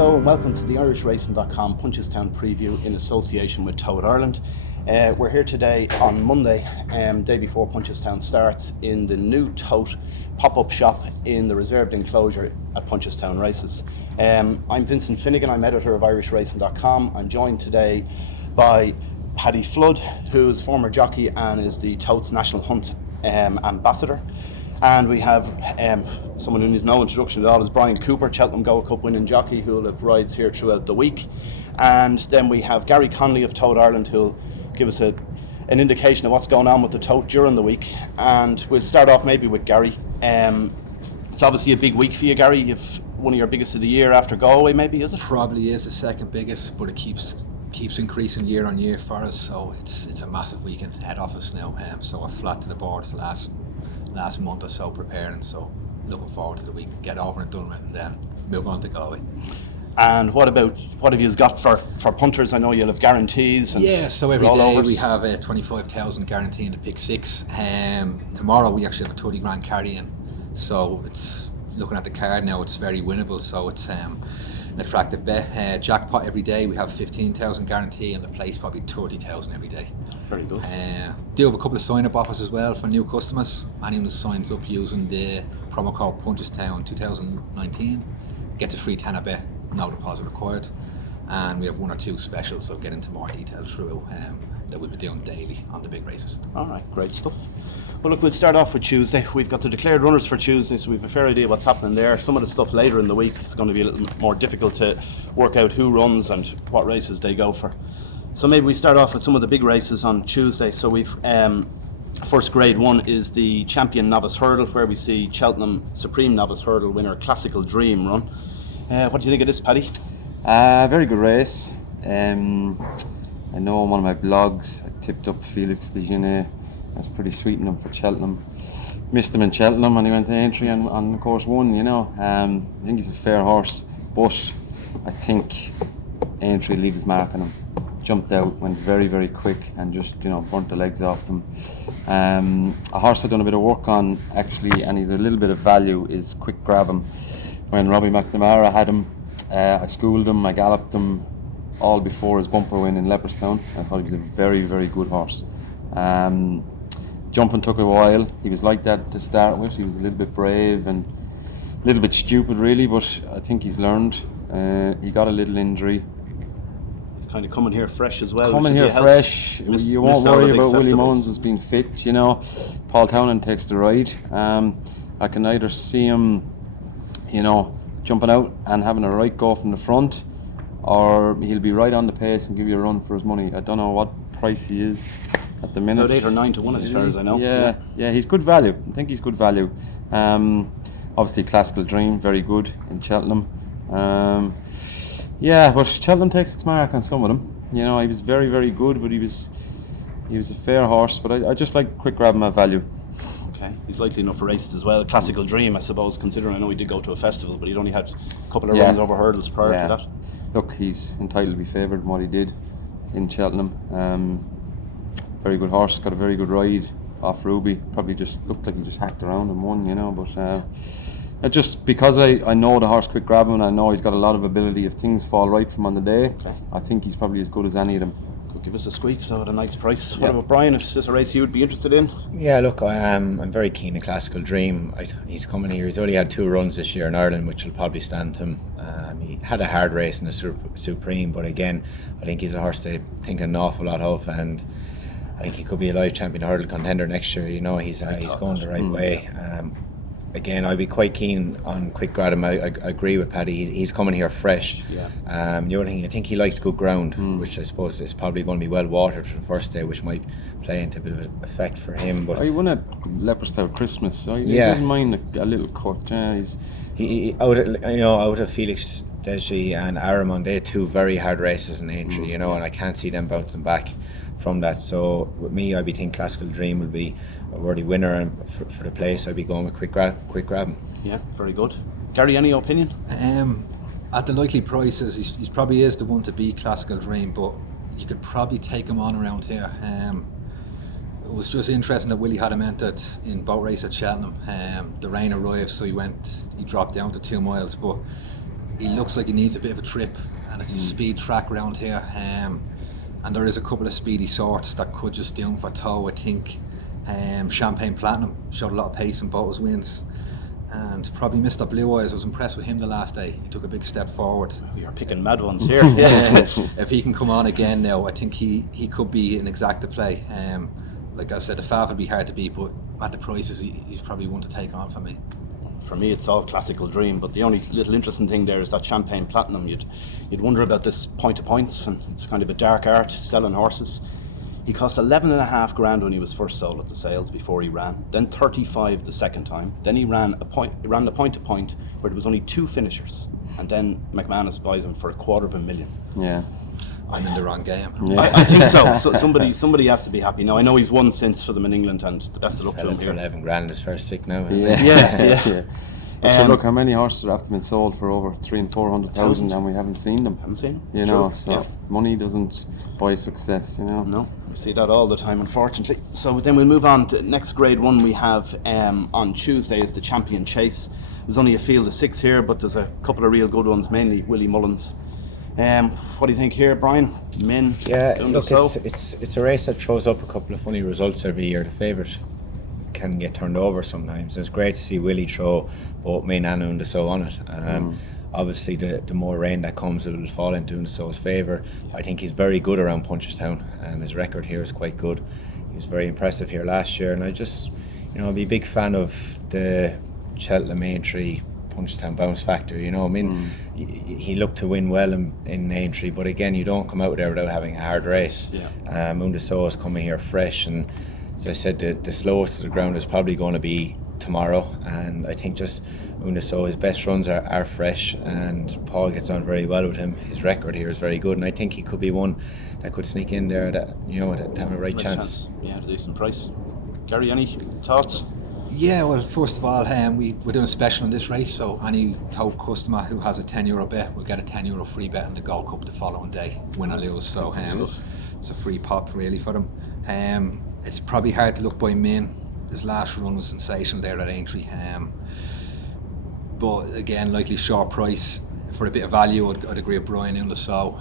Hello and welcome to the IrishRacing.com Punchestown preview in association with Tote Ireland. We're here today on Monday, day before Punchestown starts, in the new Tote pop-up shop in the reserved enclosure at Punchestown Races. I'm Vincent Finnegan, I'm editor of IrishRacing.com. I'm joined today by Paddy Flood, who's former jockey and is the Tote's National Hunt ambassador. And we have someone who needs no introduction at all, is Bryan Cooper, Cheltenham Gold Cup winning jockey, who will have rides here throughout the week. And then we have Gary Connolly of Tote Ireland, who'll give us an indication of what's going on with the Tote during the week. And we'll start off maybe with Gary. It's obviously a big week for you, Gary. You've one of your biggest of the year after Galway, maybe, is it? Probably is the second biggest, but it keeps increasing year on year for us. So it's a massive weekend head office now. So we're flat to the boards the last month or so preparing, so looking forward to the week, get over and done with, and then move on to Galway. And what have you got for punters? I know you'll have guarantees and so every day we have a 25,000 guarantee in the pick six. Tomorrow we actually have a 30 grand carry in, so it's looking at the card now, it's very winnable, so it's an attractive bet. Jackpot every day we have 15,000 guarantee, and the place probably 30,000 every day. Very good. Do have a couple of sign-up offers as well for new customers. Anyone who signs up using the promo code Punchestown 2019 gets a free tenner bet, no deposit required. And we have one or two specials, so get into more detail through that we'll be doing daily on the big races. All right, great stuff. Well, look, we'll start off with Tuesday. We've got the declared runners for Tuesday, so we've a fair idea what's happening there. Some of the stuff later in the week is going to be a little more difficult to work out who runs and what races they go for. So maybe we start off with some of the big races on Tuesday. So we've first grade one is the Champion Novice Hurdle, where we see Cheltenham Supreme Novice Hurdle winner Classical Dream run. What do you think of this, Paddy? Very good race. I know on one of my blogs I tipped up Felix Dejeune. That's pretty sweet in him for Cheltenham. Missed him in Cheltenham and he went to Aintree and course won, you know. I think he's a fair horse, but I think Aintree leave his mark on him. Jumped out, went very, very quick and just, burnt the legs off them. A horse I've done a bit of work on actually, and he's a little bit of value, is Quick Grab him. When Robbie McNamara had him, I schooled him, I galloped him all before his bumper win in Leopardstown. I thought he was a very, very good horse. Jumping took a while. He was like that to start with. He was a little bit brave and a little bit stupid really, but I think he's learned. He got a little injury. Kind of coming here fresh as well. Coming here fresh. You won't worry about Willie Mullins as being fit, Paul Townend takes the ride. I can either see him, jumping out and having a right go from the front, or he'll be right on the pace and give you a run for his money. I don't know what price he is at the minute. About 8 or 9 to 1 as far as I know. Yeah, he's good value. I think he's good value. Obviously Classical Dream, very good in Cheltenham. But Cheltenham takes its mark on some of them. He was very, very good, but he was a fair horse. But I just like Quick Grab him at value. Okay, he's likely enough for races as well. Classical Dream, I suppose, considering I know he did go to a festival, but he'd only had a couple of runs over hurdles prior to that. Look, he's entitled to be favoured in what he did in Cheltenham. Very good horse, got a very good ride off Ruby. Probably just looked like he just hacked around and won, but just because I know the horse Quick Grab him, and I know he's got a lot of ability. If things fall right for him on the day, I think he's probably as good as any of them. Could give us a squeak, so at a nice price. What about Bryan? Is this a race you would be interested in? Yeah, look, I'm very keen on Classical Dream. He's coming here. He's only had 2 runs this year in Ireland, which will probably stand him. He had a hard race in the Supreme, but again, I think he's a horse they think an awful lot of, and I think he could be a live champion hurdle contender next year. He's going the right way. Again, I'd be quite keen on Quick Grab him. I agree with Paddy. He's coming here fresh. The other thing, I think he likes good ground, which I suppose is probably going to be well watered for the first day, which might play into a bit of an effect for him. But he won at Leopardstown Christmas, so he doesn't mind a little cut. He out of Felix Deji and Aramon, they had 2 very hard races in Aintree, and I can't see them bouncing back from that. So with me, I'd be thinking Classical Dream will be a worthy winner, and for the place I'd be going with Quick Grab. Yeah, very good. Gary, any opinion? At the likely prices, he probably is the one to beat Classical Dream, but you could probably take him on around here. It was just interesting that Willie had him entered in boat race at Cheltenham. The rain arrived, so he dropped down to 2 miles, but he looks like he needs a bit of a trip, and it's a speed track around here. And there is a couple of speedy sorts that could just do him for toe. I think Champagne Platinum showed a lot of pace in both his wins. And probably Mr. Blue Eyes, I was impressed with him the last day. He took a big step forward. We are picking mad ones here. If he can come on again now, I think he could be an exacta play. Like I said, the Fav would be hard to beat, but at the prices, he's probably one to take on for me. For me, it's all classical dream, but the only little interesting thing there is that Champagne Platinum. You'd wonder about this point to points, and it's kind of a dark art selling horses. He cost 11.5 grand when he was first sold at the sales before he ran. Then 35 the second time. Then he ran the point to point where there was only 2 finishers, and then McManus buys him for $250,000. Yeah. I'm in the wrong game. Yeah. I think so. Somebody has to be happy. Now I know he's won since for them in England, and the best of luck to Fell him for here. 11 grand in his first stick now. Yeah. So look, how many horses have been sold for over 300,000 and 400,000 and we haven't seen them? Haven't seen him. You It's know, true. so Yeah. money doesn't buy success, you know. No, we see that all the time, unfortunately. So then we'll move on to the next grade one we have on Tuesday is the Champion Chase. There's only a field of 6 here, but there's a couple of real good ones, mainly Willie Mullins. What do you think here, Brian? Min? Yeah, doing look, the so? it's a race that throws up a couple of funny results every year. The favourite can get turned over sometimes. And it's great to see Willie throw both Min and Untitled on it. Obviously, the more rain that comes, it will fall into Untitled's favour. I think he's very good around Punchestown, and his record here is quite good. He was very impressive here last year, and I just, I'd be a big fan of the Cheltenham Aintree Punchestown bounce factor. I mean, he looked to win well in Aintree, but again, you don't come out there without having a hard race. Yeah. Untitled is coming here fresh, and as I said, the slowest to the ground is probably going to be tomorrow, and I think just Untitled, his best runs are fresh, and Paul gets on very well with him. His record here is very good, and I think he could be one that could sneak in there that to have a right chance. Yeah, at a decent price. Gary, any thoughts? Yeah, well, first of all, we're doing a special on this race, so any Tote customer who has a €10 bet will get a €10 free bet in the Gold Cup the following day, win or lose. So it's a free pop really for them. It's probably hard to look by Min. His last run was sensational there at Aintree. But again, likely short price. For a bit of value, I'd agree with Bryan in the so.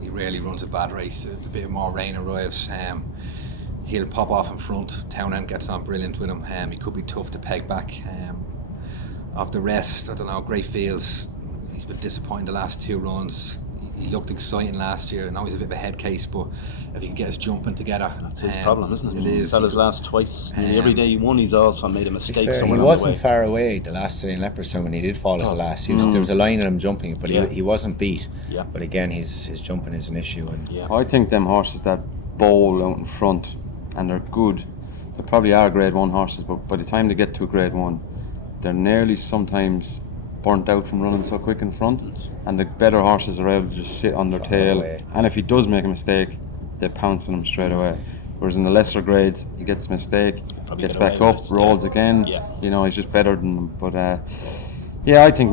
He rarely runs a bad race. A bit more rain arrives. He'll pop off in front. Townend gets on brilliant with him. He could be tough to peg back. Off the rest, I don't know, Great Fields, he's been disappointing the last 2 runs. He looked exciting last year. Now he's a bit of a head case, but if he can get his jumping together, That's his problem, isn't it? It is. He fell his last twice. Every day he won, he's also made a mistake somewhere He on the wasn't way. far away the last day in Leopardstown when he did fall at the last. There was a line of him jumping, but he wasn't beat. Yeah. But again, his jumping is an issue. And Yeah. I think them horses that bowl out in front and they're good, they probably are grade 1 horses, but by the time they get to a grade 1, they're nearly sometimes burnt out from running so quick in front, and the better horses are able to just sit on their tail, and if he does make a mistake, they pounce on him straight away. Whereas in the lesser grades, he gets a mistake, Probably gets get back away up, with it. rolls again. Yeah. He's just better than them. But I think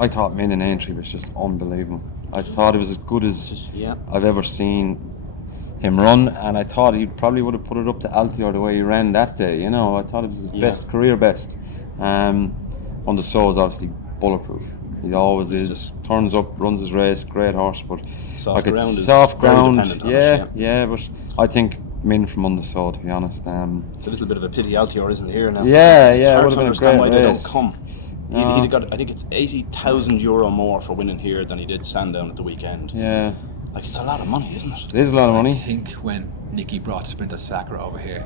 I thought Min in Aintree was just unbelievable. I thought it was as good as Yeah. I've ever seen him run, and I thought he probably would have put it up to Altior the way he ran that day. I thought it was his best, career best. On the soul is obviously bulletproof. He always is. Turns up, runs his race, great horse, but Soft ground is soft very ground. dependent on it, Yeah. But I think Min from Undersaw, to be honest. It's a little bit of a pity Altior isn't here now. Yeah, It's it hard would to have been a understand why great they race. don't come. No. He'd have got, I think it's €80,000 more for winning here than he did Sandown at the weekend. Yeah, Like, it's a lot of money, isn't it? it is a lot of I money. think when Nicky brought Sprinter Sacra over here,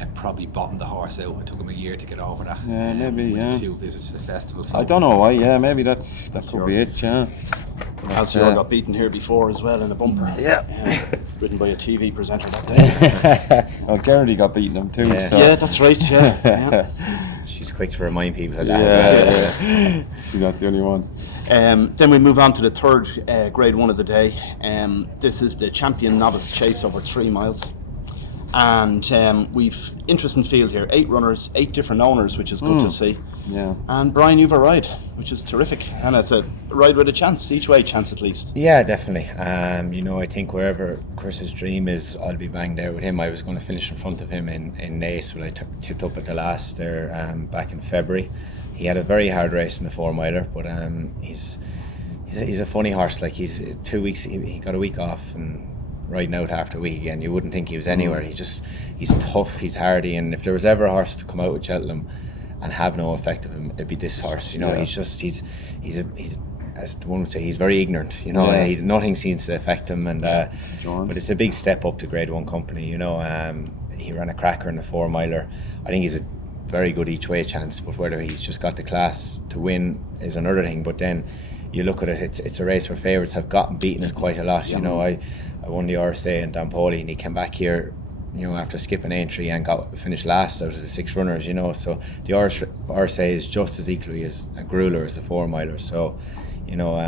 it probably bottomed the horse out. It took him a year to get over that. Yeah, maybe, with yeah. the 2 visits to the festival. So I don't know why. Yeah, maybe that could be it. Yeah. Altior got beaten here before as well in a bumper. Yeah. Written by a TV presenter that day. Well, Garrity got beaten him too. Yeah. So. Yeah, that's right, yeah. she's quick to remind people of that. Yeah. She's not the only one. Then we move on to the third grade 1 of the day. This is the Champion Novice Chase over 3 miles. And we've interesting field here, 8 runners, 8 different owners, which is good to see. Yeah. And Brian, you've a ride, which is terrific, and it's a ride with a chance, each way chance at least. Yeah, definitely. I think wherever Chris's dream is, I'll be bang there with him. I was going to finish in front of him in Naas, but I tipped up at the last there back in February. He had a very hard race in the 4 miler, but he's a funny horse. Like he's 2 weeks. He got a week off and riding out after a week again. You wouldn't think he was anywhere. He's tough. He's hardy. And if there was ever a horse to come out with Cheltenham and have no effect of him, it'd be this horse. You know, he's as the one would say, he's very ignorant. You know, nothing seems to affect him. And but it's a big step up to Grade 1 company. You know, he ran a cracker in the 4 miler. I think he's a very good each way chance, but whether he's just got the class to win is another thing. But then you look at it, it's a race where favourites have beaten it quite a lot. You know, I won the RSA in Dampoli, and he came back here, you know, after skipping entry and finished last out of the 6 runners. You know, so the RSA is just as equally as a grueler as the 4 miler. So, you know,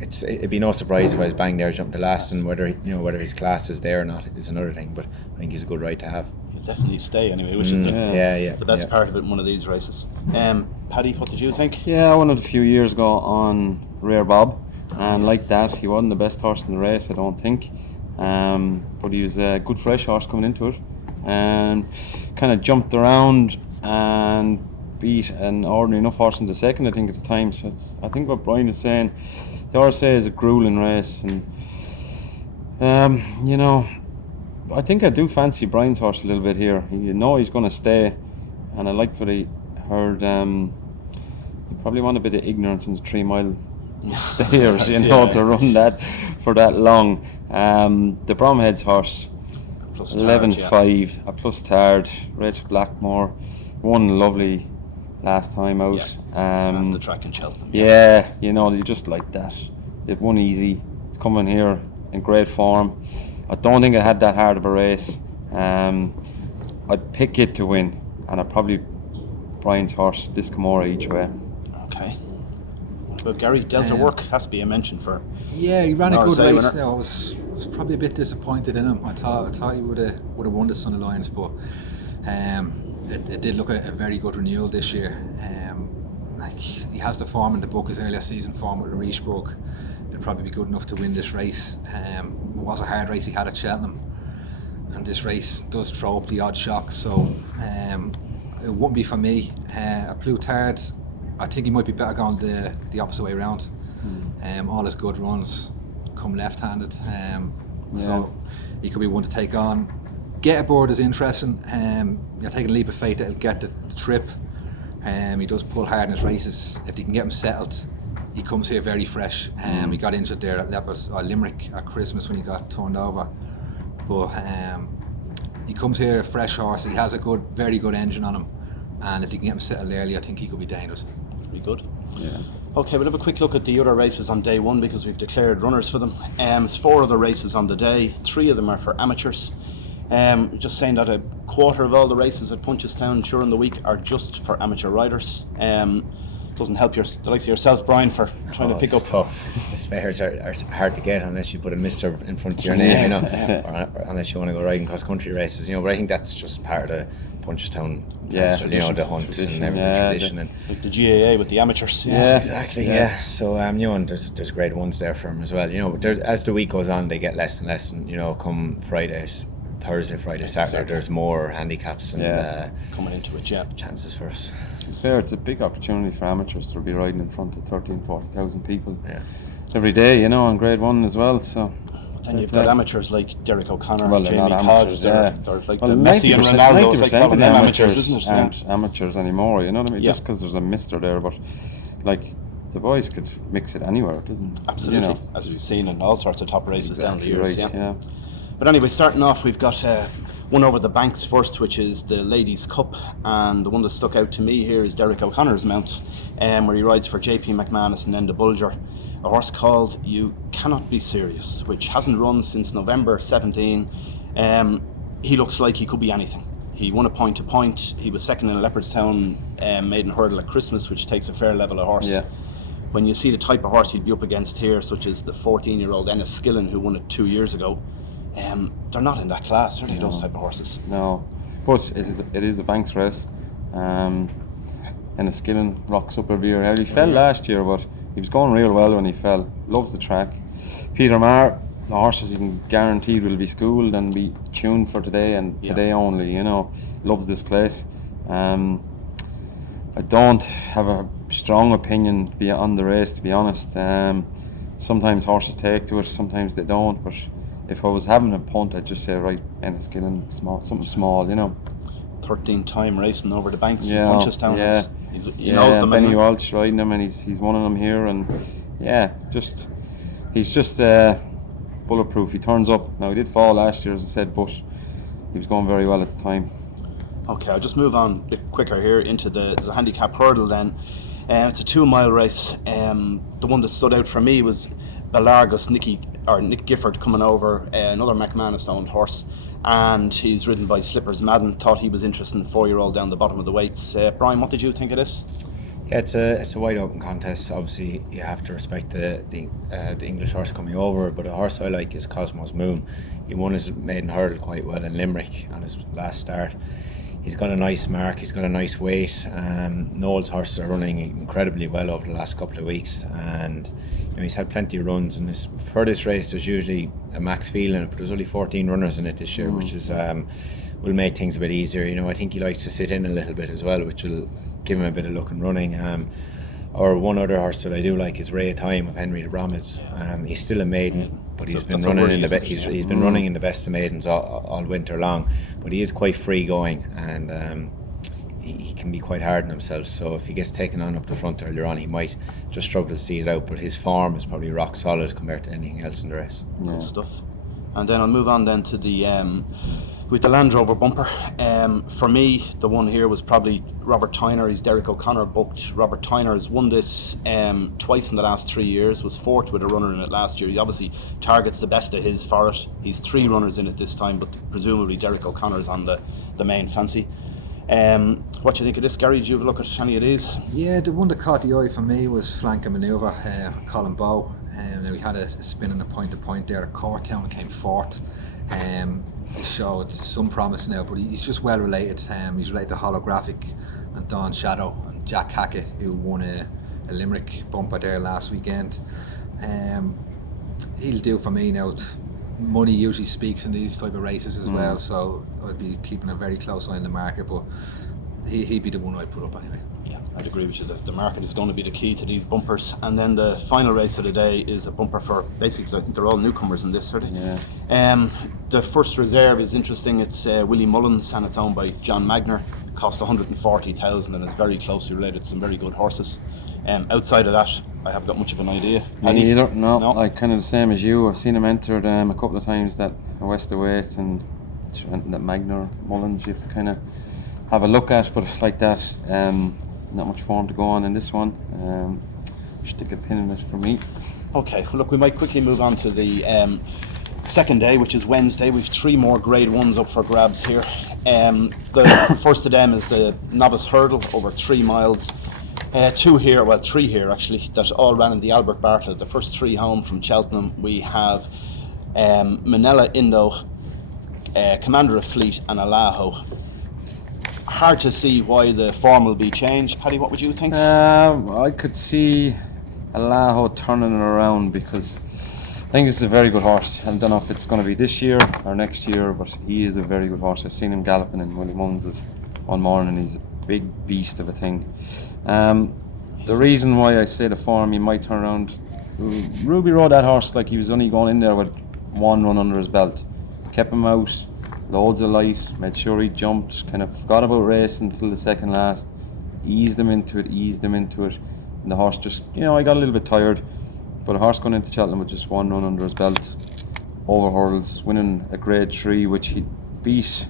it'd be no surprise if I was bang there jumping to last, and whether his class is there or not is another thing. But I think he's a good ride to have. He'll definitely stay anyway, which is the best part of it in one of these races. Paddy, what did you think? Yeah, I won it a few years ago on Rare Bob, and like that, he wasn't the best horse in the race, I don't think. But he was a good fresh horse coming into it, and kind of jumped around and beat an ordinary enough horse in the second, I think, at the time. So I think what Bryan is saying, the RSA is a grueling race, and you know, I think I do fancy Bryan's horse a little bit here. You know he's going to stay, and I liked what I heard. You probably want a bit of ignorance in the 3 mile stayers, you know, to run that for that long. The Bromhead's horse, 11.5, a plus Tard, Rachel Blackmore, won lovely last time out. Off the track in Cheltenham. Yeah, you know, you just like that. It won easy. It's coming here in great form. I don't think it had that hard of a race. I'd pick it to win, and I'd probably Bryan's horse, Discamora, each way. Okay. What about Gary? Delta Work has to be a mention for. Yeah, he ran a good RSA race. winner. Now, I was probably a bit disappointed in him. I thought he would have won the Son of Lions, but it did look a very good renewal this year. Like he has the form in the book, his earlier season form with Racecourse. It'll probably be good enough to win this race. It was a hard race he had at Cheltenham, and this race does throw up the odd shock, so it wouldn't be for me. A Plutard, I think he might be better going the opposite way around. All his good runs come left-handed, so he could be one to take on. Get Aboard is interesting. You're taking a leap of faith that he'll get the trip. He does pull hard in his races. If he can get him settled, he comes here very fresh. He got injured there at Limerick at Christmas when he got turned over, but he comes here a fresh horse. He has a very good engine on him, and if he can get him settled early, I think he could be dangerous. Pretty good. Yeah. Okay, we'll have a quick look at the other races on day one because we've declared runners for them. It's 4 other races on the day. 3 of them are for amateurs. Just saying that a quarter of all the races at Punchestown during the week are just for amateur riders. Doesn't help the likes of yourself, Bryan, for trying to pick up. It's tough. The spares are hard to get unless you put a Mister in front of your name, you know, or unless you want to go riding cross country races, you know. But I think that's just part of the Punchestown, you know, the hunt and everything, tradition, and like the GAA with the amateurs. Yeah, exactly. Yeah. So you know, and there's great ones there for them as well. You know, but as the week goes on, they get less and less, and you know, come Thursday, Friday, Saturday, there's more handicaps and coming into it, chances for us. To be fair, it's a big opportunity for amateurs to be riding in front of 40,000 people every day, you know, on Grade 1 as well. So. And you've got amateurs like Derek O'Connor, well, Jamie Codd, they're like the Messi and 90% Ronaldo, it's like calling of the them amateurs, isn't it? aren't amateurs anymore, you know what I mean? Yeah. Just because there's a mister there, but like the boys could mix it anywhere, it doesn't. Absolutely, you know. as we've seen in all sorts of top races down the years. Right, yeah. But anyway, starting off, we've got one over the banks first, which is the Ladies' Cup, and the one that stuck out to me here is Derek O'Connor's mount, where he rides for JP McManus and Enda Bulger, a horse called You Cannot Be Serious, which hasn't run since November 17. He looks like he could be anything. He won a point-to-point. He was second in a Leopardstown maiden hurdle at Christmas, which takes a fair level of horse. Yeah. When you see the type of horse he'd be up against here, such as the 14-year-old Ennis Skillen, who won it 2 years ago, they're not in that class, are they, those type of horses? No, but it is a banks race, and a Skillen rocks up every year. He fell last year, but he was going real well when he fell. Loves the track. Peter Marr, the horses you can guaranteed will be schooled and be tuned for today and today only, you know. Loves this place. I I don't have a strong opinion on the race, to be honest. Sometimes horses take to it, sometimes they don't. But if I was having a punt, I'd just say, right, Enniskillen, something small, you know. 13th time racing over the banks in Yeah, Punchestown. yeah. He knows them. Benny anyway. Walsh riding him, and he's one of them here, and he's just bulletproof. He turns up. Now, he did fall last year, as I said, but he was going very well at the time. Okay, I'll just move on a bit quicker here into the handicap hurdle then. It's a 2-mile race. The one that stood out for me was Belargus, Nick Gifford coming over, another McManus owned horse, and he's ridden by Slippers Madden. Thought he was interesting, 4-year-old down the bottom of the weights. Bryan, what did you think of this? Yeah, it's a wide open contest. Obviously, you have to respect the English horse coming over, but a horse I like is Kosmos Moon. He won his maiden hurdle quite well in Limerick on his last start. He's got a nice mark, he's got a nice weight. Noel's horses are running incredibly well over the last couple of weeks, and he's had plenty of runs. And for this race, there's usually a max field in it, but there's only 14 runners in it this year, which is will make things a bit easier. I think he likes to sit in a little bit as well, which will give him a bit of luck and running. Or one other horse that I do like is Ray Time of Henry de Bromhead's. He's still a maiden, but he's been running in the he's been running in the best of maidens all winter long. But he is quite free going, and he can be quite hard on himself. So if he gets taken on up the front earlier on, he might just struggle to see it out. But his form is probably rock solid compared to anything else in the race. Good stuff. And then I'll move on then to the with the Land Rover bumper. For me, the one here was probably Robert Tyner. He's Derek O'Connor booked. Robert Tyner has won this twice in the last 3 years, was fourth with a runner in it last year. He obviously targets the best of his for it. He's 3 runners in it this time, but presumably Derek O'Connor's on the main fancy. What do you think of this, Gary? Did you have a look at any of these? Yeah, the one that caught the eye for me was Flanker Manoeuvre, Colin Bowe. Now he had a spin on the point there at Courtown and came fourth. He showed some promise now, but he's just well related. He's related to Holographic and Don Shadow and Jack Hackett, who won a Limerick bumper there last weekend. He'll do for me now. Money usually speaks in these type of races as well, so I'd be keeping a very close eye on the market, but he'd be the one I'd put up anyway. Yeah, I'd agree with you. The market is going to be the key to these bumpers. And then the final race of the day is a bumper for, basically, I think they're all newcomers in this, are they? Yeah. The first reserve is interesting. It's Willie Mullins, and it's owned by John Magner. It cost 140,000 and is very closely related to some very good horses. Outside of that, I haven't got much of an idea. Me either. No, like kind of the same as you. I've seen him entered a couple of times, that West of Weight and that Magner Mullins. You have to kind of have a look at, but like that, not much form to go on in this one. Stick a pin in it for me. Okay, well, look, we might quickly move on to the second day, which is Wednesday. We've 3 more grade 1s up for grabs here. The first of them is the Novice Hurdle over 3 miles. 3 here actually, that all ran in the Albert Bartlett. The first 3 home from Cheltenham. We have Manila Indo, Commander of Fleet and Alaho. Hard to see why the form will be changed. Paddy, what would you think? I could see Alaho turning it around, because I think this is a very good horse. I don't know if it's going to be this year or next year, but he is a very good horse. I've seen him galloping in Willie Mullins one morning. He's a big beast of a thing. The reason why I say the form, he might turn around. Ruby rode that horse like he was only going in there with 1 run under his belt. Kept him out, loads of light, made sure he jumped, kind of forgot about racing until the second last, eased him into it, and the horse just, I got a little bit tired, but a horse going into Cheltenham with just 1 run under his belt, over hurdles, winning a grade 3, which he beat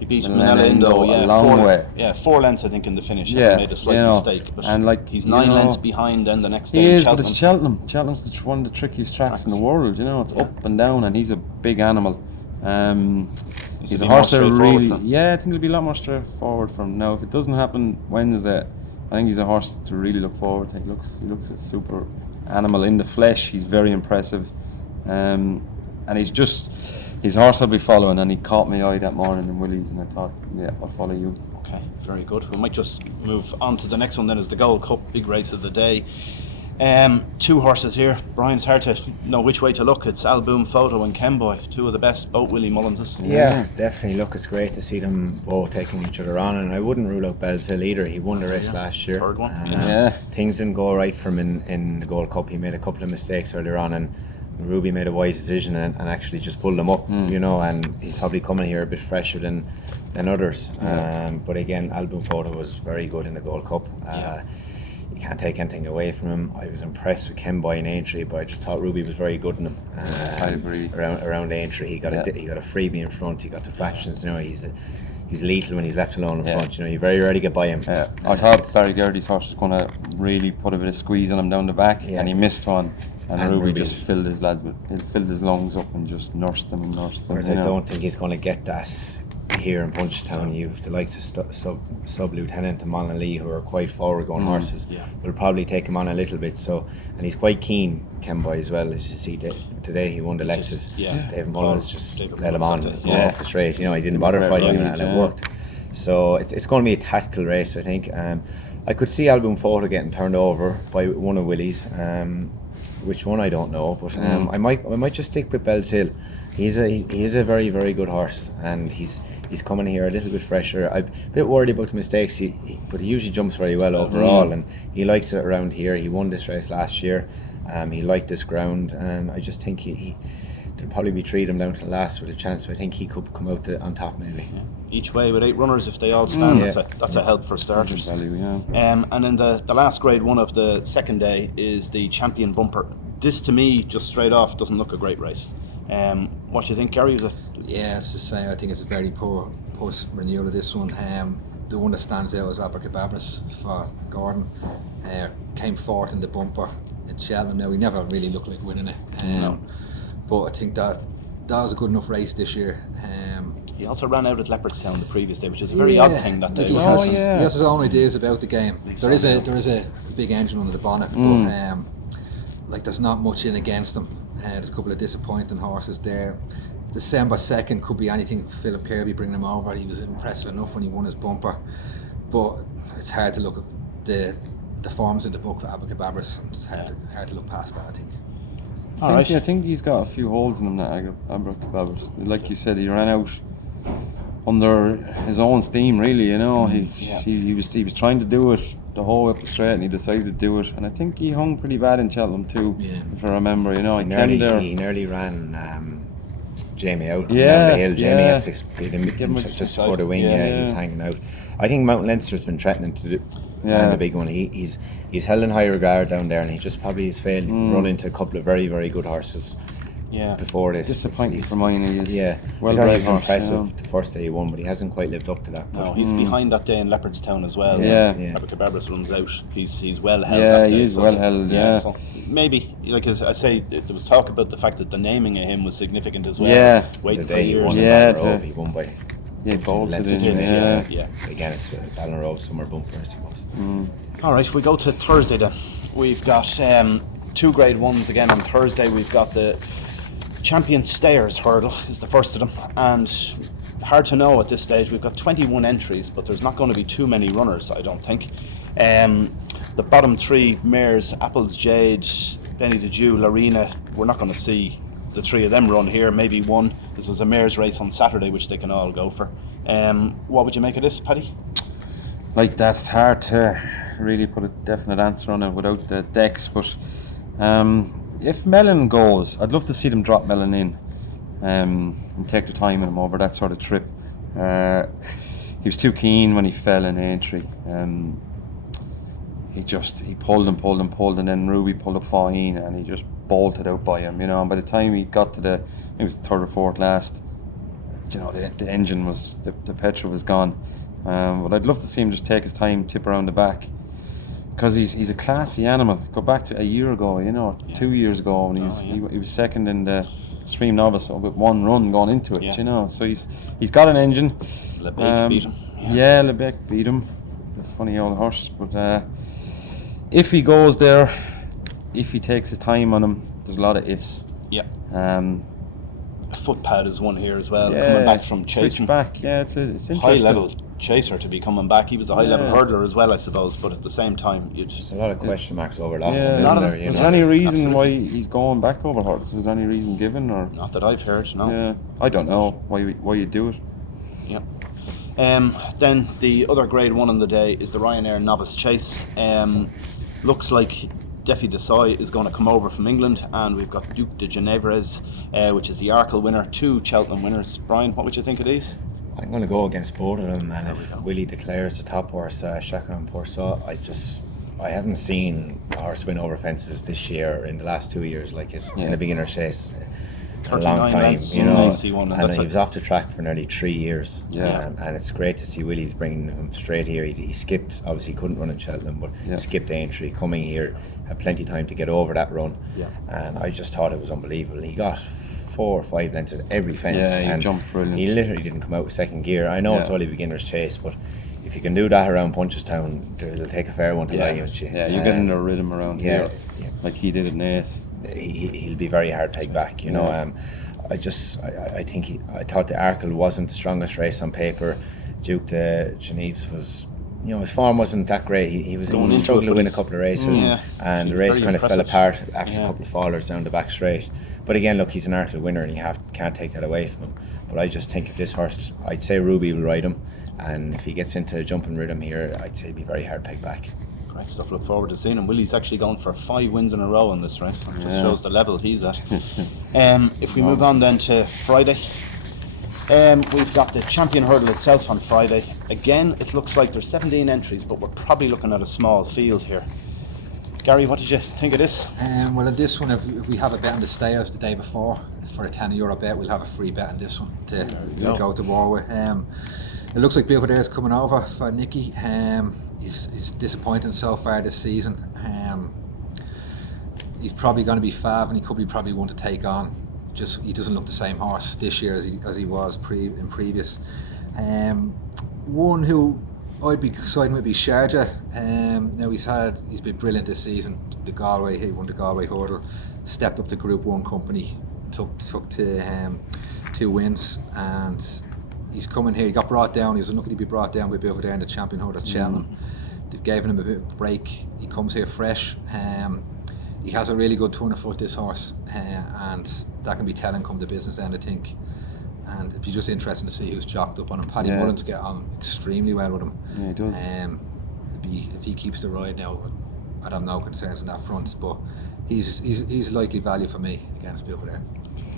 Manila Indo, a long way. Yeah, 4 lengths I think in the finish. Yeah, He made a slight mistake, but and he's 9 lengths behind then the next day. He is, Cheltenham. but it's Cheltenham. Cheltenham's one of the trickiest tracks in the world. It's up and down, and he's a big animal. He's a horse that really, I think it'll be a lot more straightforward for him. Now, if it doesn't happen Wednesday, I think he's a horse to really look forward to. He looks a super animal in the flesh. He's very impressive, and his horse I'll be following, and he caught my eye that morning in Willie's, and I thought, I'll follow you. Okay, very good. We might just move on to the next one then, is the Gold Cup, big race of the day. Two horses here. Brian's hard to know which way to look. It's Alboom Photo and Kenboy, two of the best boat Willie Mullinses. Yeah, definitely. Look, it's great to see them both taking each other on, and I wouldn't rule out Bell's Hill either. He won the race last year. Third one. Things didn't go right for him in the Gold Cup. He made a couple of mistakes earlier on, and Ruby made a wise decision and actually just pulled him up, you know, and he's probably coming here a bit fresher than others. But again, Alboom Photo was very good in the Gold Cup. You can't take anything away from him. I was impressed with Kenboy and Aintree, but I just thought Ruby was very good in him. I agree. Around Aintree, he got a freebie in front. He got the fractions. You know, he's lethal when he's left alone in front. You know, you very rarely get by him. I thought Barry Gerdy's horse was going to really put a bit of squeeze on him down the back, and he missed one. And Ruby just filled his lungs up and just nursed them. Whereas I don't think he's going to get that here in Punchestown. You've the likes of sub Lieutenant and Connolly, who are quite forward going horses. Will probably take him on a little bit. So, and he's quite keen, Kenboy, as well, as you see today. He won the Lexus. Dave Mullins just let him on off the straight. You know, he didn't bother fighting him, and it worked. So it's going to be a tactical race, I think. I could see Alboom Photo getting turned over by one of Willie's. Which one I don't know, but I might just stick with Bell's Hill. He is a very, very good horse, and he's coming here a little bit fresher. I'm a bit worried about the mistakes, but he usually jumps very well overall, and he likes it around here. He won this race last year. He liked this ground, and I just think he there'll probably be three of them down to the last with a chance. So I think he could come out on top maybe. Each way with 8 runners, if they all stand, that's a help for starters. Value, and then the last grade one of the second day is the Champion Bumper. This to me, just straight off, doesn't look a great race. What do you think, Gary? Yeah, it's the same. I think it's a very poor renewal of this one. The one that stands out is Abracadabras for Gordon. Came fourth in the bumper in Cheltenham. Now, he never really looked like winning it. But I think that was a good enough race this year. He also ran out at Leopardstown the previous day, which is a very odd thing that day. He has his own ideas about the game. Exactly. There is a big engine under the bonnet, but there's not much in against him. There's a couple of disappointing horses there. December 2nd could be anything. Philip Kirby bringing him over. He was impressive enough when he won his bumper, but it's hard to look at the forms in the book for Abracadabras. It's hard to look past that, I think. I think he's got a few holes in him, that Abracadabras. Like you said, he ran out under his own steam, really. You know, he was trying to do it the whole way up the straight, and he decided to do it. And I think he hung pretty bad in Cheltenham too, if I remember. You know, he nearly ran Jamie out down the hill. Jamie had to beat him just before the wing. He was hanging out. I think Mount Leinster's been threatening to do the big one. He's held in high regard down there, and he just probably has failed run into a couple of very, very good horses. Before this. Disappointing for mine, he is. Well, he was impressive the first day he won, but he hasn't quite lived up to that. No, he's behind that day in Leopardstown as well. Abracadabras runs out. He's well held. Yeah, he is well held. So maybe, like as I say, there was talk about the fact that the naming of him was significant as well. The day he won he won by. Again, it's a Ballinrobe summer bumper, I suppose. All right, we go to Thursday then. We've got 2 grade 1s again on Thursday. We've got the Champion Stayers hurdle is the first of them, and hard to know at this stage. We've got 21 entries, but there's not going to be too many runners, I don't think. The bottom 3 mares, Apples Jade, Benny the Jew, Larina, we're not going to see the 3 of them run here, maybe one, because there's a mares race on Saturday which they can all go for. What would you make of this, Paddy? Like that, it's hard to really put a definite answer on it without the decks, but if Mellon goes, I'd love to see them drop Mellon in and take the time with him over that sort of trip. He was too keen when he fell in Aintree. He pulled, and then Ruby pulled up 14, and he just bolted out by him, you know. And by the time he got to it was the 3rd or 4th last, you know, the engine was, the petrol was gone. But I'd love to see him just take his time, tip around the back, because he's a classy animal. Go back to a year ago, you know, 2 years ago, and he was second in the Stream Novice with 1 run going into it, you know. So he's got an engine. Lebec beat him. Lebec beat him. The funny old horse, but if he goes there, if he takes his time on him, there's a lot of ifs. Footpad is one here as well, coming back from chasing. Switch back, it's interesting. High level chaser to be coming back. He was a high level hurdler as well, I suppose, but at the same time, there's a lot of question marks over that. Yeah. Isn't there? Is there any reason why he's going back over hurdles? Is there any reason given, or not that I've heard? No. Yeah, I don't know why you do it. Yeah. Then the other grade one on the day is the Ryanair Novice Chase. Looks like Defi Desai is going to come over from England, and we've got Duke de Ginevres, which is the Arkle winner, 2 Cheltenham winners. Brian, what would you think of these? I'm going to go against both of them, and if Willie declares the top horse, Shaka and Pourceau, I haven't seen a horse win over fences this year in the last 2 years like it in a beginner chase. A long time, you know, and he was off the track for nearly 3 years. And it's great to see Willie's bringing him straight here. He skipped, obviously he couldn't run in Cheltenham, but he skipped Aintree, coming here, had plenty of time to get over that run. And I just thought it was unbelievable. He got 4 or 5 lengths at every fence. He jumped brilliant. He literally didn't come out with second gear. I know it's only beginner's chase, but if you can do that around Punchestown, it'll take a fair one to lie with you. Yeah, you get in a rhythm around here, like he did at Naas. He'll be very hard peg back, you know. I thought the Arkle wasn't the strongest race on paper. Duke de Geneves was, you know, his form wasn't that great. He struggled to win a couple of races, and the race kind of fell apart after a couple of fallers down the back straight. But again, look, he's an Arkle winner, and you can't take that away from him. But I just think if this horse, I'd say Ruby will ride him, and if he gets into a jumping rhythm here, I'd say he'd be very hard peg back. Great stuff. Look forward to seeing him. Willie's actually going for 5 wins in a row in this race. It just shows the level he's at. If we move on then to Friday, we've got the champion hurdle itself on Friday. Again, it looks like there's 17 entries, but we're probably looking at a small field here. Gary, what did you think of this? Well, in this one, if we have a bet on the stayers the day before for a €10 bet, we'll have a free bet on this one to go to war with. It looks like Belvedere's coming over for Nicky. He's disappointing so far this season. He's probably going to be fab, and he could be probably one to take on. Just he doesn't look the same horse this year as he was in previous. One who I'd be siding with be Sharjah. Now he's been brilliant this season. He won the Galway hurdle, stepped up to Group 1 company, took to 2 wins, and he's coming here. He got brought down. He was unlucky to be brought down by Belvedere in the champion hurdle at Cheltenham. They've given him a bit of a break. He comes here fresh. He has a really good turn of foot, this horse, and that can be telling come the business end, I think. And it'd be just interesting to see who's jocked up on him. Paddy Mullins get on extremely well with him. Yeah, he does. If he keeps the ride now, I'd have no concerns on that front. But he's likely value for me against Belvedere.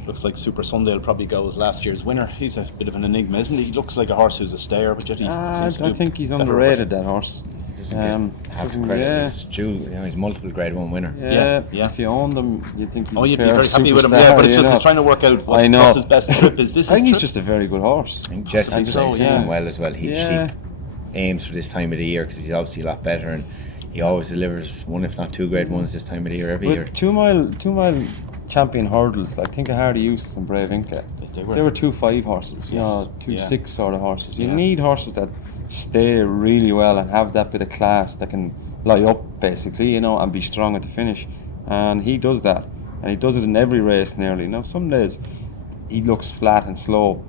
Looks like Super Sunday will probably go as last year's winner. He's a bit of an enigma, isn't he? He looks like a horse who's a stayer, but yet I think he's underrated, that horse. Have to credit his due. You know, he's multiple Grade 1 winner. Yeah. If you own them, you think he's you'd a be very happy with him. Yeah, but it's just trying to work out what's his best trip. Is this? I think he's just a very good horse. I think Jesse plays him well as well. He aims for this time of the year because he's obviously a lot better, and he always delivers 1 if not 2 Grade 1s this time of the year every year. 2 mile champion hurdles, like think of Hardy Eustace and Brave Inca. They were 2-5 horses, you know, 2-6 sort of horses. You need horses that stay really well and have that bit of class that can lie up basically, you know, and be strong at the finish. And he does that, and he does it in every race nearly. Now some days he looks flat and slow.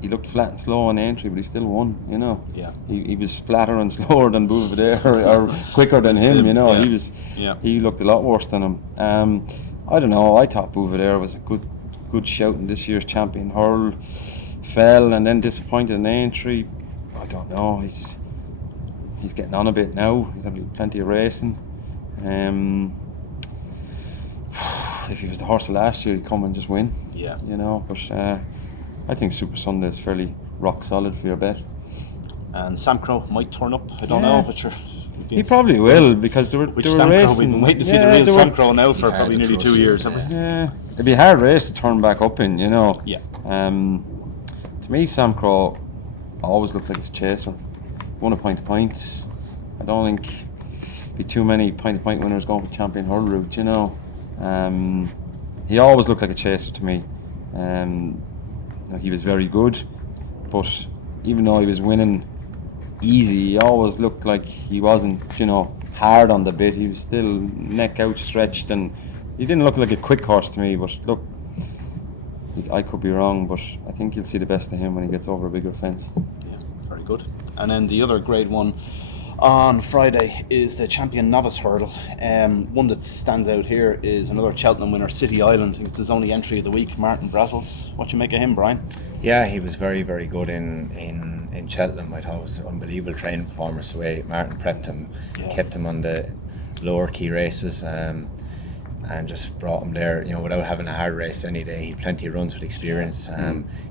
He looked flat and slow on entry, but he still won, you know. He was flatter and slower than Belvedere or quicker than him, you know. He looked a lot worse than him. I don't know, I thought Belvedere was a good shout in this year's champion hurl. Fell and then disappointed in entry. I don't know, he's getting on a bit now. He's had plenty of racing. If he was the horse of last year, he'd come and just win. You know, but I think Super Sunday is fairly rock solid for your bet. And Sam Crow might turn up. I don't know, but he probably will, because they were racing. We've been waiting to see the real Sam Crow now for probably nearly 2 years, haven't we? Yeah, it'd be a hard race to turn back up in, you know. To me, Sam Crow always looked like a chaser. Won a point to point. I don't think be too many point to point winners going for champion hurl route, you know. He always looked like a chaser to me. He was very good, but even though he was winning easy, he always looked like he wasn't, you know, hard on the bit. He was still neck outstretched, and he didn't look like a quick horse to me. But look, I could be wrong, but I think you'll see the best of him when he gets over a bigger fence. Very good. And then the other Grade 1 on Friday is the Champion Novice Hurdle. One that stands out here is another Cheltenham winner, City Island. I think it's his only entry of the week, Martin Brazzels. What do you make of him, Brian? Yeah, he was very, very good in Cheltenham. I thought it was an unbelievable training performance, the way Martin prepped him, kept him on the lower key races, and just brought him there, without having a hard race any day. He had plenty of runs with experience.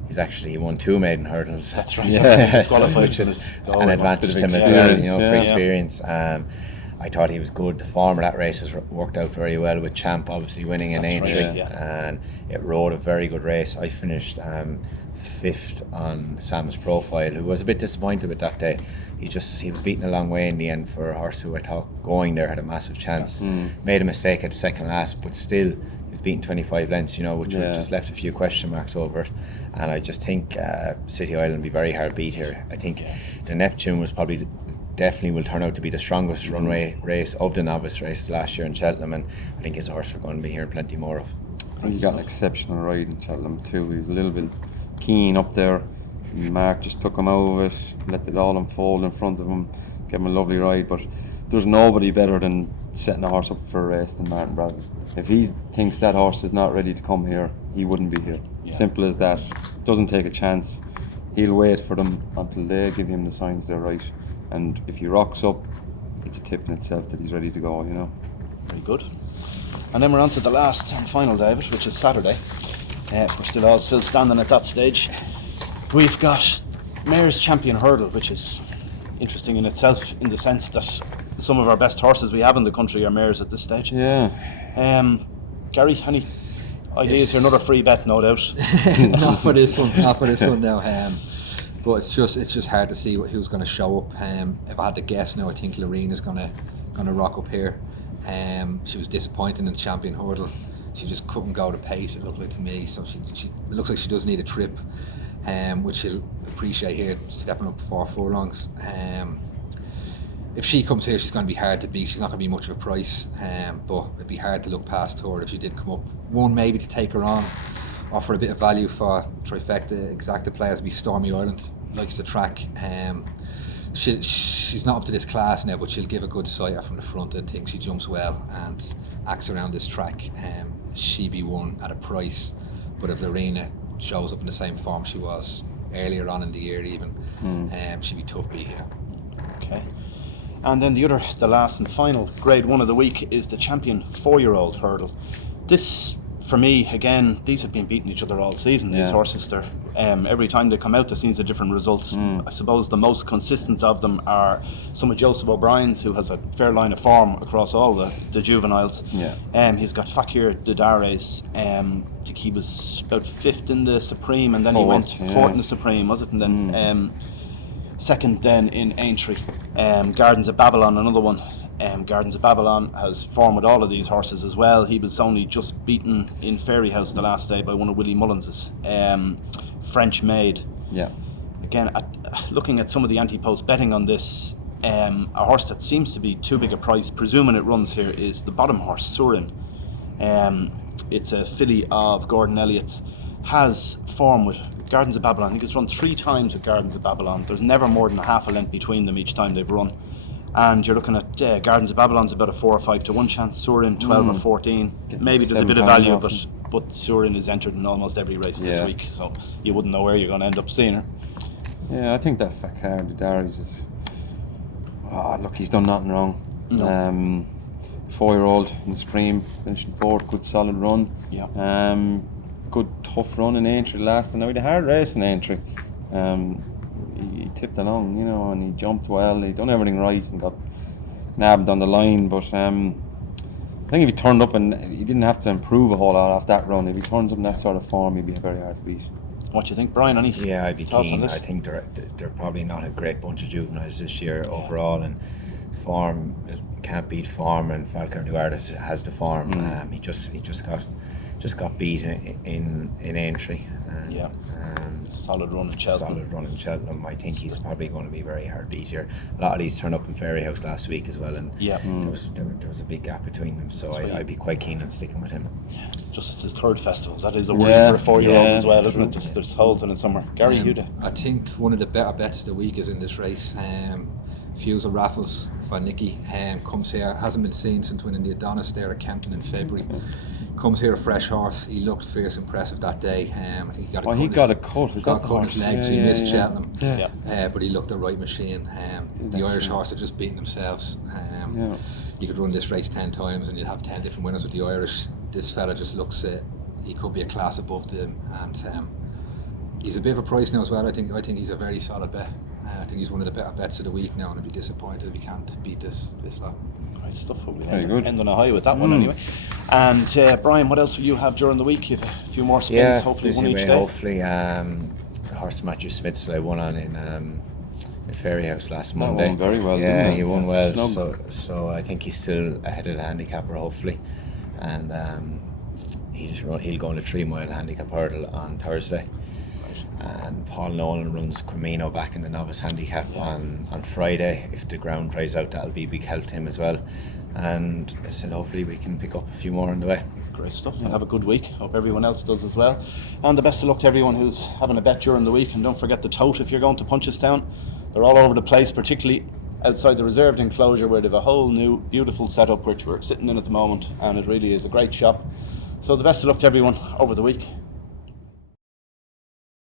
He won 2 maiden hurdles. That's right. Yeah, which is an advantage to him as well, for experience. I thought he was good. The form of that race has worked out very well, with Champ obviously winning in Aintree, and it rode a very good race. I finished 5th on Sam's Profile, who was a bit disappointed with that day. He was beaten a long way in the end for a horse who I thought going there had a massive chance. Made a mistake at second last, but still he was beaten 25 lengths, which just left a few question marks over it. And I just think City Island will be very hard beat here. I think the Neptune was definitely will turn out to be the strongest runway race of the novice race last year in Cheltenham, and I think his horse we're going to be hearing plenty more of. He got an exceptional ride in Cheltenham too. He was a little bit keen up there. Mark just took him out of it, let it all unfold in front of him, gave him a lovely ride. But there's nobody better than setting a horse up for a race than Martin Bradley. If he thinks that horse is not ready to come here, he wouldn't be here. Simple as that. Doesn't take a chance. He'll wait for them until they give him the signs they're right. And if he rocks up, it's a tip in itself that he's ready to go, Very good. And then we're on to the last and final, David, which is Saturday. We're still standing at that stage. We've got Mayor's Champion Hurdle, which is interesting in itself, in the sense that some of our best horses we have in the country are mares at this stage. Yeah. Gary, any ideas for another free bet, no doubt? Not for this one now. But it's just hard to see who's going to show up. If I had to guess now, I think Lorene is going to rock up here. She was disappointing in the Champion Hurdle. She just couldn't go the pace, it looked like to me. So it looks like she does need a trip, which she'll appreciate here, stepping up 4 furlongs. If she comes here, she's going to be hard to beat. She's not going to be much of a price, but it'd be hard to look past her if she did come up. One, maybe to take her on, offer a bit of value for trifecta exacta players. Be Stormy Island, likes the track. She's not up to this class now, but she'll give a good sighter from the front. I think she jumps well and acts around this track. She be one at a price, but if Lorena shows up in the same form she was earlier on in the year even, she'd be tough beat here. Okay. And then the last and final Grade 1 of the week is the Champion 4-year-old Hurdle. This, for me, again, these have been beating each other all season, these horses. They're, every time they come out, there seems a different results. I suppose the most consistent of them are some of Joseph O'Brien's, who has a fair line of form across all the juveniles. He's got Fakir Didare's. I think he was about 5th in the Supreme, and then he went 4th in the Supreme, was it? And then second then in Aintree. Gardens of Babylon, another one. Gardens of Babylon has form with all of these horses as well. He was only just beaten in Fairyhouse the last day by one of Willie Mullins's, French Maid. Again, looking at some of the anti-post betting on this, a horse that seems to be too big a price, presuming it runs here, is the bottom horse, Surin. It's a filly of Gordon Elliott's. Has form with Gardens of Babylon. I think it's run 3 times with Gardens of Babylon. There's never more than a half a length between them each time they've run. And you're looking at Gardens of Babylon's about a 4 or 5 to 1 chance. Surin 12 or 14. Maybe there's a bit of value, but Surin is entered in almost every race this week, so you wouldn't know where you're going to end up seeing her. Yeah, I think that Fakar Didare's is. Look, he's done nothing wrong. No. 4-year-old in the Supreme, finishing 4th, good solid run. Good tough run in Aintree last, and now he had a hard race in Aintree. He tipped along, and he jumped well. He done everything right and got nabbed on the line. But I think if he turned up, and he didn't have to improve a whole lot off that run, if he turns up in that sort of form, he'd be very hard to beat. What do you think, Brian? Any Yeah, I'd be thoughts keen. on this? I think they're probably not a great bunch of juveniles this year overall, and form can't beat form, and Falcon Duarte has the form. He just got just got beat in Aintree. And, Yeah. Solid run in Cheltenham. Solid run in Cheltenham. I think he's probably going to be very hard beat here. A lot of these turned up in Fairyhouse last week as well, and there was a big gap between them. So I'd be quite keen on sticking with him. Just it's his third festival. That is a worry for a 4-year-old as well, isn't it? Just there's holes in it somewhere. Gary, I think one of the better bets of the week is in this race. Fusel Raffles for Nicky comes here, hasn't been seen since winning the Adonis there at Kempton in February. Comes here a fresh horse. He looked fierce, impressive that day. I think he got a cut. He got a cut. He got a cut in his legs. He missed Cheltenham. Yeah. But he looked the right machine. The Irish horse are just beating themselves. You could run this race 10 times and you'd have 10 different winners with the Irish. This fella just looks. He could be a class above them, and he's a bit of a price now as well. I think he's a very solid bet. I think he's one of the better bets of the week now, and I'd be disappointed if he can't beat this lot. Great stuff. We'll good. End on a high with that one anyway. And Brian, what else will you have during the week? You have a few more spins, hopefully one each day. Hopefully, horse Matthew Smith's that I won on in Fairyhouse last Monday. Won very well. Yeah, didn't he won well. Snug. So I think he's still ahead of the handicapper, hopefully, and he'll go on a 3-mile handicap hurdle on Thursday. And Paul Nolan runs Camino back in the novice handicap on Friday. If the ground dries out, that'll be big help to him as well. And I said hopefully we can pick up a few more on the way. Great stuff. Have a good week. Hope everyone else does as well. And the best of luck to everyone who's having a bet during the week. And don't forget the Tote if you're going to Punchestown. They're all over the place, particularly outside the reserved enclosure where they have a whole new beautiful setup which we're sitting in at the moment, and it really is a great shop. So the best of luck to everyone over the week.